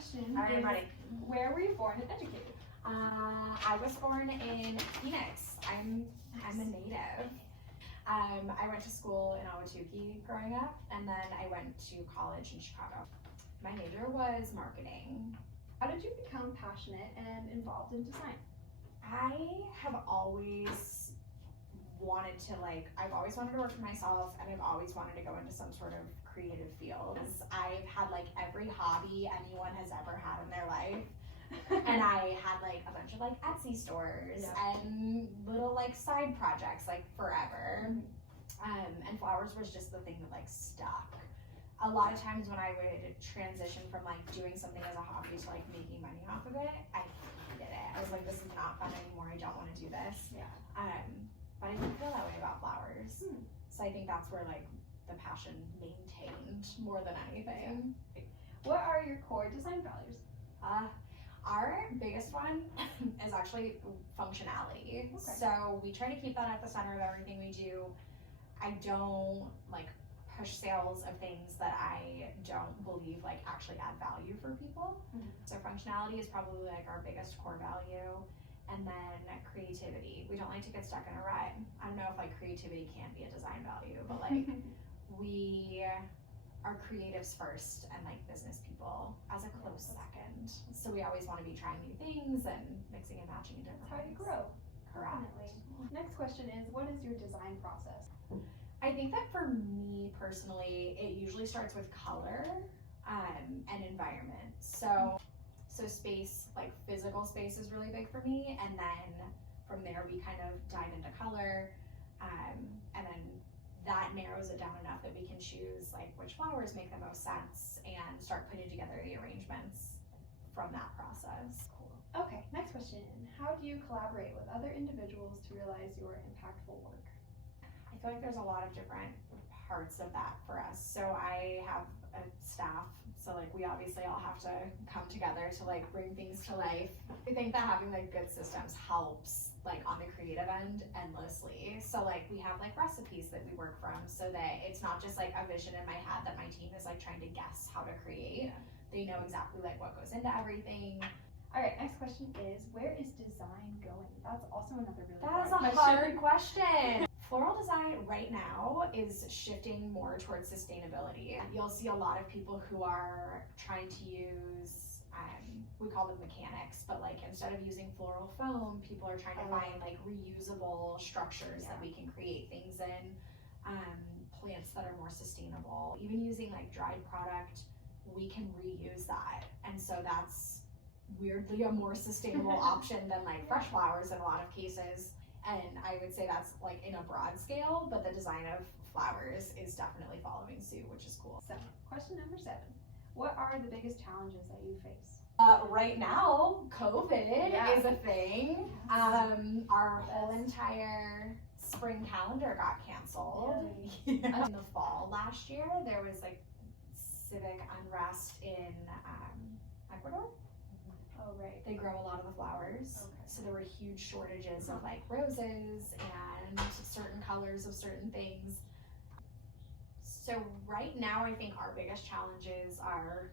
question All right, I'm ready. where were you born and educated? I was born in Phoenix. I'm a native. I went to school in Ahwatukee growing up, and then I went to college in Chicago. My major was marketing. How did you become passionate and involved in design? I have always wanted to I've always wanted to work for myself, and I've always wanted to go into some sort of creative field. I've had every hobby anyone has ever had in their life. And I had a bunch of Etsy stores and little side projects forever. And flowers was just the thing that stuck. A lot of times when I would transition from doing something as a hobby to making money off of it, I hated it. I was like, this is not fun anymore. I don't want to do this. Yeah. But I didn't feel that way about flowers. So I think that's where the passion maintained more than anything. Yeah. What are your core design values? Our biggest one is actually functionality. Okay. So we try to keep that at the center of everything we do. I don't push sales of things that I don't believe actually add value for people. So functionality is probably our biggest core value. And then creativity. We don't like to get stuck in a rut. I don't know if creativity can be a design value, but we are creatives first and business people as a close second. So we always want to be trying new things and mixing and matching in different That's how you ways. grow. Correct. Definitely. Next question is, what is your design process? I think that for me personally, it usually starts with color and environment. So space, physical space is really big for me, and then from there we kind of dive into color, and then that narrows it down enough that we can choose which flowers make the most sense and start putting together the arrangements from that process. Cool. Okay, next question. How do you collaborate with other individuals to realize your impactful work? I feel there's a lot of different parts of that for us. So I have a staff, so we obviously all have to come together to bring things to life. I think that having good systems helps on the creative end endlessly. So we have recipes that we work from, so that it's not just a vision in my head that my team is trying to guess how to create. They know exactly what goes into everything. All right, next question is, where is design going? That's also another really That is a hard question. Floral design right now is shifting more towards sustainability. You'll see a lot of people who are trying to use, we call them mechanics, but instead of using floral foam, people are trying to find reusable structures that we can create things in, plants that are more sustainable. Even using dried product, we can reuse that. And so that's weirdly a more sustainable option than fresh flowers in a lot of cases. And I would say that's in a broad scale, but the design of flowers is definitely following suit, which is cool. So, question number 7. What are the biggest challenges that you face? Right now, COVID is a thing. Our whole entire spring calendar got canceled. In the fall last year, there was civic unrest in Ecuador. Oh, right. They grow a lot of the flowers. Okay. So there were huge shortages of roses and certain colors of certain things. So right now I think our biggest challenges are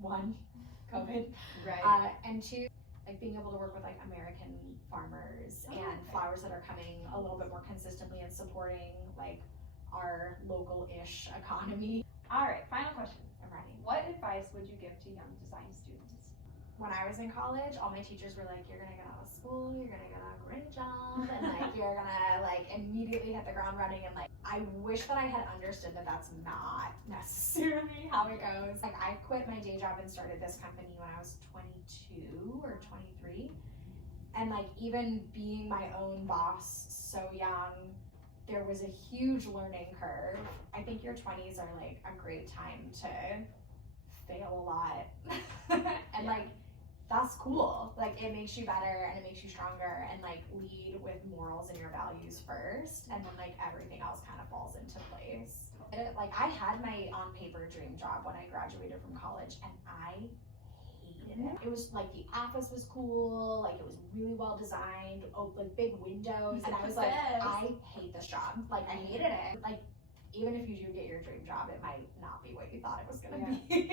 1, COVID, Right. and 2, being able to work with American farmers and flowers that are coming a little bit more consistently and supporting our local-ish economy. All right, final question. I'm ready. What advice would you give to young design students? When I was in college, all my teachers were you're gonna get out of school, you're gonna get a great job, and you're gonna immediately hit the ground running. And I wish that I had understood that that's not necessarily how it goes. I quit my day job and started this company when I was 22 or 23, and even being my own boss so young, there was a huge learning curve. I think your 20s are a great time to fail a lot, and that's cool. It makes you better and it makes you stronger, and lead with morals and your values first, and then everything else kind of falls into place. I had my on paper dream job when I graduated from college, and I hated it. It was the office was cool, it was really well designed, big windows, and I was I hate this job. I hated it. Even if you do get your dream job, it might not be what you thought it was gonna be.